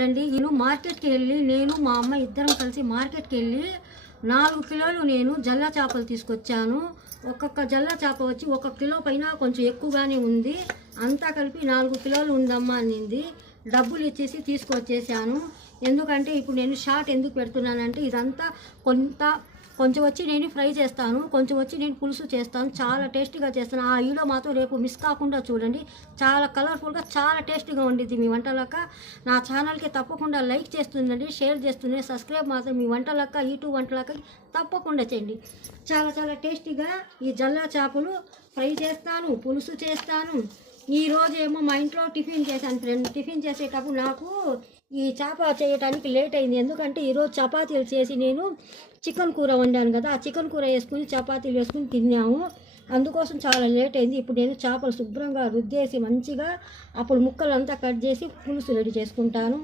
రండి. నేను మార్కెట్కి వెళ్ళి మా అమ్మ ఇద్దరం కలిసి మార్కెట్కి వెళ్ళి 4 కిలోలు నేను జల్లా చేపలు తీసుకొచ్చాను. ఒక్కొక్క జల్లా చేప వచ్చి 1 కిలో పైన కొంచెం ఎక్కువగానే ఉంది. అంతా కలిపి 4 కిలోలు ఉందమ్మా అనింది. డబ్బులు ఇచ్చేసి తీసుకొచ్చేసాను. ఎందుకంటే ఇప్పుడు నేను షార్ట్ ఎందుకు పెడుతున్నానంటే ఇదంతా కొంచెం వచ్చి నేను ఫ్రై చేస్తాను, కొంచెం వచ్చి నేను పులుసు చేస్తాను. చాలా టేస్టీగా చేస్తాను. ఆ వీడియో మాత్రం రేపు మిస్ కాకుండా చూడండి. చాలా కలర్ఫుల్గా చాలా టేస్టీగా ఉండిద్ది మీ వంటలక్క. నా ఛానల్కి తప్పకుండా లైక్ చేస్తుందండి, షేర్ చేస్తుంది, సబ్స్క్రైబ్ మాత్రం మీ వంటలక్క యూట్యూబ్ వంటలక్క తప్పకుండా చేయండి. చాలా చాలా టేస్టీగా ఈ జల్లా చేపలు ఫ్రై చేస్తాను, పులుసు చేస్తాను. ఈరోజు ఏమో మా ఇంట్లో టిఫిన్ చేశాను ఫ్రెండ్. టిఫిన్ చేసేటప్పుడు నాకు ఈ చేప చేయడానికి లేట్ అయింది. ఎందుకంటే ఈరోజు చపాతీలు చేసి నేను చికెన్ కూర వండాను కదా, ఆ చికెన్ కూర వేసుకుని చపాతీలు వేసుకుని తిన్నాము. అందుకోసం చాలా లేట్ అయింది. ఇప్పుడు నేను చేపలు శుభ్రంగా రుద్దేసి మంచిగా అప్పుడు ముక్కలంతా కట్ చేసి పులుసు రెడీ చేసుకుంటాను.